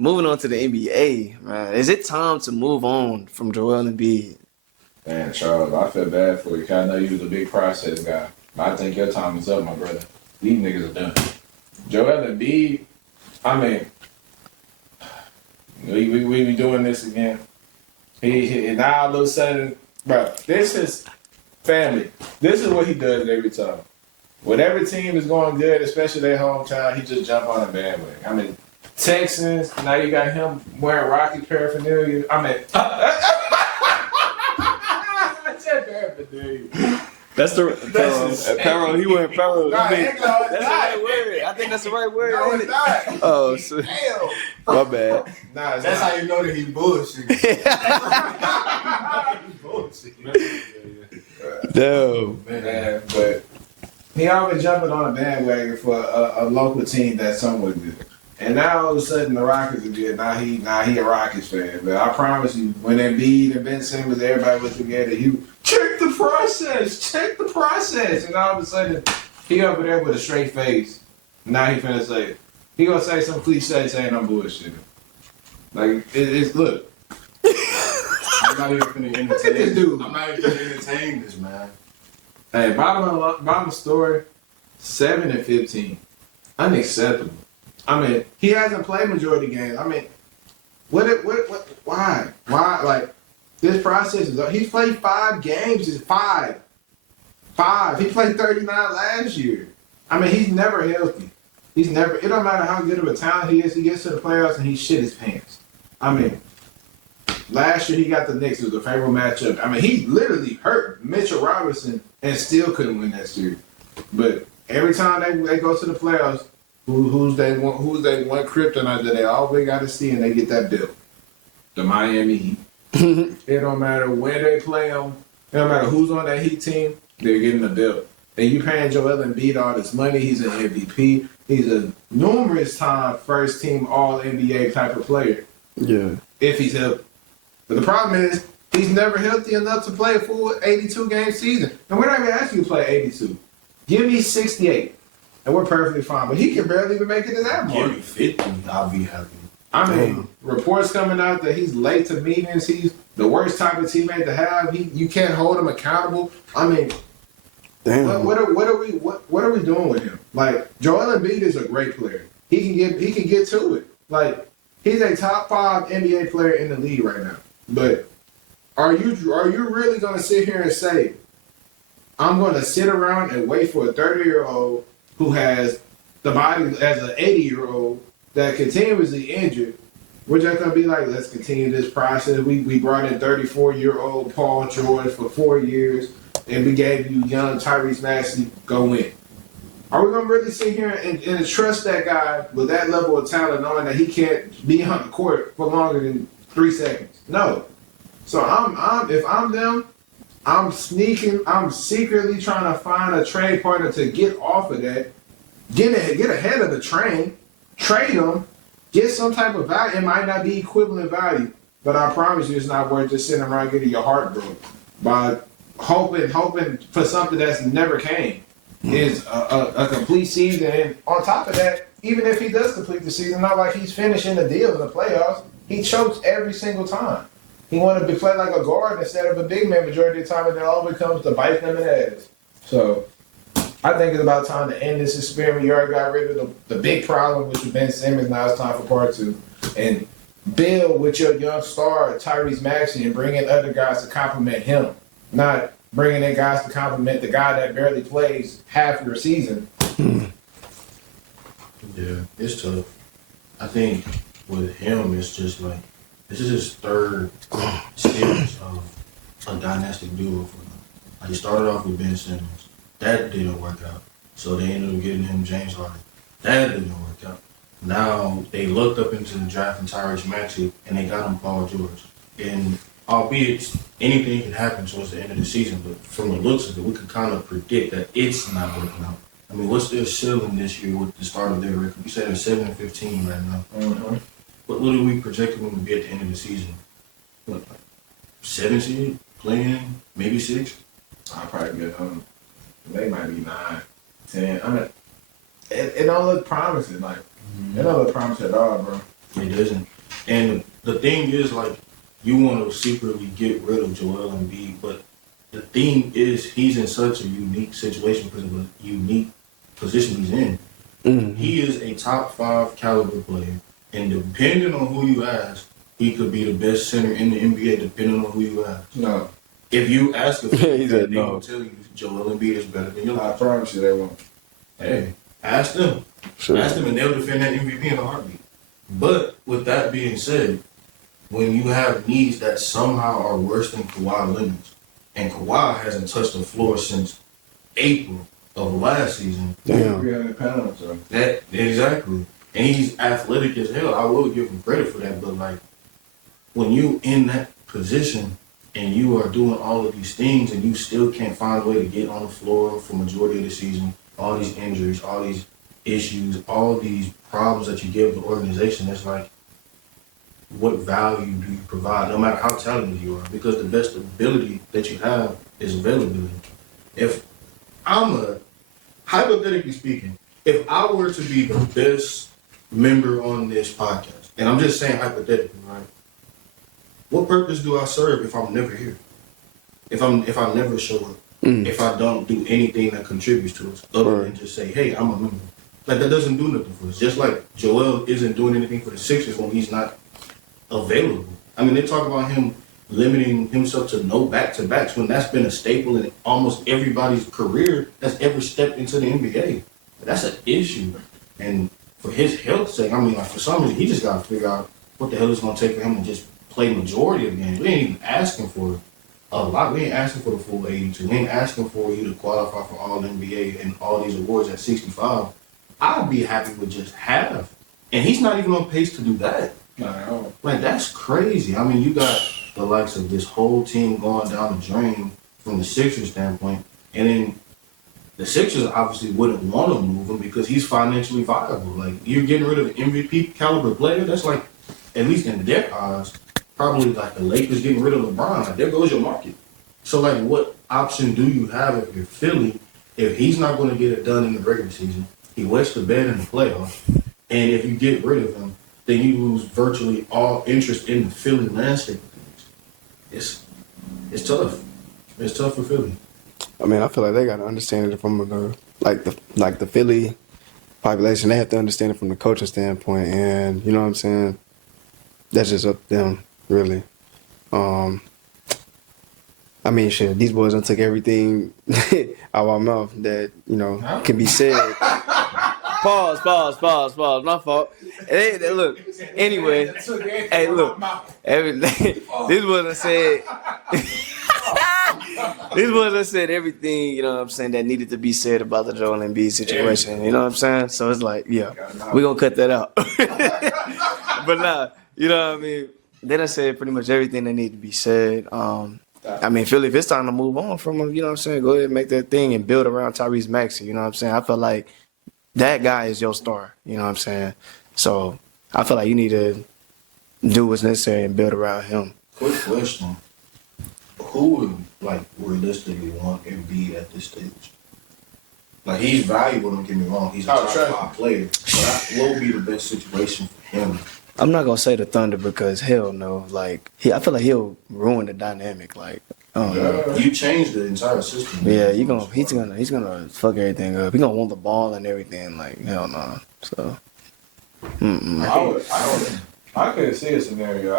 moving on to the NBA, man. Is it time to move on from Joel Embiid? Man, Charles, I feel bad for you. 'Cause I know you was a big process guy. But I think your time is up, my brother. These niggas are done. Joel Embiid, I mean, we be doing this again. He now all of a sudden, bro, this is family. This is what he does every time. Whatever team is going good, especially their hometown, he just jump on a bandwagon. I mean, Texans, now you got him wearing Rocky paraphernalia. I mean, I said paraphernalia. That's the Pharaoh. He went Pharaoh. Nah, I mean, that's that's the right word. I think that's the right word. No, ain't it's it? not. Oh, shit. Damn. My bad. Nah, it's That's not. how you know that he bullshit. He bullshit. No. Man, but he always jumping on a bandwagon for a local team that's somewhat good. And now all of a sudden the Rockets are good. Now he a Rockets fan. But I promise you, when Embiid and Ben Simmons, everybody was together, you check the process. And all of a sudden, he over there with a straight face. Now he finna say, he gonna say some cliche saying I'm bullshitting. Like, it's look. I'm not even finna entertain Look at this dude. I'm not even finna entertain this, man. Hey, bottom story, 7 and 15. Unacceptable. I mean, he hasn't played majority games. I mean, why? Why? Like, this process is, he's played 5 games. It's 5. He played 39 last year. I mean, he's never healthy. It don't matter how good of a talent he is, he gets to the playoffs and he shit his pants. I mean, last year he got the Knicks. It was a favorable matchup. I mean, he literally hurt Mitchell Robinson and still couldn't win that series. But every time they go to the playoffs, who's they one kryptonite that they always got to see, and they get that bill. The Miami Heat. It don't matter when they play them. It don't matter who's on that Heat team. They're getting the bill. And you paying Joel Embiid all this money. He's an MVP. He's a numerous time first team All NBA type of player. Yeah. If he's healthy. But the problem is he's never healthy enough to play a full 82 game season. And we're not even asking you to play 82. Give me 68. And we're perfectly fine. But he can barely even make it to that mark. Give me 50, I'll be happy. I mean, reports coming out that he's late to meetings. He's the worst type of teammate to have. You can't hold him accountable. I mean, damn. What are we doing with him? Like, Joel Embiid is a great player. He can get to it. Like, he's a top 5 NBA player in the league right now. But are you really gonna sit here and say, I'm gonna sit around and wait for a 30-year-old who has the body as an 80-year-old that continuously injured? We're just gonna be like, let's continue this process. We brought in 34-year-old Paul George for 4 years, and we gave you young Tyrese Maxey, go win. Are we gonna really sit here and trust that guy with that level of talent, knowing that he can't be on the court for longer than 3 seconds? No. So if I'm them, I'm secretly trying to find a trade partner to get off of that, get ahead of the train, trade them, get some type of value. It might not be equivalent value, but I promise you it's not worth just sitting around getting your heart broken by hoping for something that's never came. Is a complete season. And on top of that, even if he does complete the season, not like he's finishing the deal in the playoffs, he chokes every single time. He wanted to play like a guard instead of a big man majority of the time, and it always comes to bite them in the ass. So I think it's about time to end this experiment. You already got rid of the big problem, which was Ben Simmons. Now it's time for part 2. And build with your young star, Tyrese Maxey, and bring in other guys to complement him. Not bringing in guys to complement the guy that barely plays half your season. Yeah, it's tough. I think with him, it's just like, this is his 3rd series of a dynastic duo for him. Like, he started off with Ben Simmons. That didn't work out. So they ended up getting him James Harden. That didn't work out. Now they looked up into the draft and Tyrese Maxey, and they got him Paul George. And albeit anything can happen towards the end of the season, but from the looks of it, we could kind of predict that it's not working out. I mean, what's their ceiling this year with the start of their record? You said they're 7 and 15 right now. Mm-hmm. What are we projecting them to be at the end of the season? What, like 7 seed, playing, maybe 6? I'll probably get they might be 9, 10. I mean, it don't look promising. Like, it don't look promising at all, bro. It doesn't. And the thing is, like, you want to secretly get rid of Joel Embiid, but the thing is, he's in such a unique situation because of a unique position he's in. Mm-hmm. He is a top 5 caliber player, and depending on who you ask, he could be the best center in the NBA, depending on who you ask. No. If you ask a He said they no. will tell you Joel Embiid is better than you. I promise you they won't. Hey, ask them. Sure. Ask them, and they'll defend that MVP in a heartbeat. But with that being said, when you have needs that somehow are worse than Kawhi Leonard's, and Kawhi hasn't touched the floor since April of last season. Damn. 300 pounds, so. That exactly. And he's athletic as hell. I will give him credit for that, but like when you in that position and you are doing all of these things and you still can't find a way to get on the floor for majority of the season, all these injuries, all these issues, all these problems that you give the organization, it's like, what value do you provide, no matter how talented you are? Because the best ability that you have is availability. If hypothetically speaking, if I were to be the best member on this podcast, and I'm just saying hypothetically, right? What purpose do I serve if I'm never here? If I never show up? If I don't do anything that contributes to us, other than just say, hey, I'm a member. Like, that doesn't do nothing for us. Just like Joel isn't doing anything for the Sixers when he's not available. I mean, they talk about him limiting himself to no back-to-backs when that's been a staple in almost everybody's career that's ever stepped into the NBA. That's an issue. And for his health's sake, I mean, like, for some reason, he just got to figure out what the hell it's going to take for him to just play majority of the games. We ain't even asking for a lot. We ain't asking for the full 82. We ain't asking for you to qualify for all NBA and all these awards at 65. I'd be happy with just half. And he's not even on pace to do that. No. Like, that's crazy. I mean, you got the likes of this whole team going down the drain from the Sixers standpoint. And then the Sixers obviously wouldn't want to move him because he's financially viable. Like, you're getting rid of an MVP caliber player. That's like, at least in their eyes, probably like the Lakers getting rid of LeBron. Like, there goes your market. So, like, what option do you have if you're Philly if he's not going to get it done in the regular season? He wets the bed in the playoffs. And if you get rid of him, then you lose virtually all interest in the Philly landscape of things. It's tough. It's tough for Philly. I mean, I feel like they got to understand it from the Philly population. They have to understand it from the coaching standpoint, and you know what I'm saying. That's just up to them, really. I mean, shit. These boys done took everything out of our mouth that can be said. Pause. My fault. Hey, look. Anyway, hey, look. Everything. These boys done said. These boys done said everything. You know what I'm saying, that needed to be said about the Joel Embiid situation. You know what I'm saying? So it's like, yeah, we gonna cut that out. But nah, you know what I mean. They done said pretty much everything that needed to be said. I mean, Philly, if it's time to move on from him, you know what I'm saying, go ahead and make that thing and build around Tyrese Maxey. You know what I'm saying? I feel like that guy is your star. You know what I'm saying? So I feel like you need to do what's necessary and build around him. Quick question. Who would, like, realistically want Embiid at this stage? Like, he's valuable, don't get me wrong. He's a top 5 player. But what would be the best situation for him? I'm not gonna say the Thunder because hell no. Like, I feel like he'll ruin the dynamic. Like, I don't know. You changed the entire system. Yeah, he's gonna fuck everything up. He's gonna want the ball and everything. Like, hell no. So, I could see a scenario.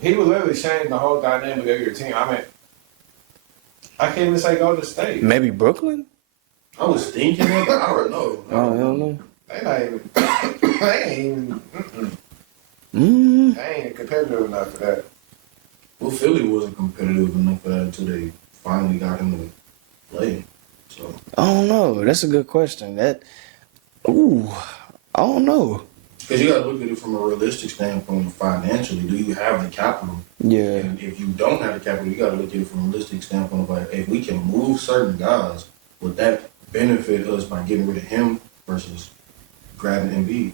He would literally change the whole dynamic of your team. I mean, I can't even say go to state. maybe Brooklyn. I was thinking of it. I don't know. I don't know. They not even. They ain't even. They ain't competitive enough for that. Well, Philly wasn't competitive enough for that until they finally got him to play. So I don't know. That's a good question. I don't know. because you got to look at it from a realistic standpoint financially. Do you have the capital? Yeah. And if you don't have the capital, you got to look at it from a realistic standpoint of like, if we can move certain guys, would that benefit us by getting rid of him versus grabbing Embiid?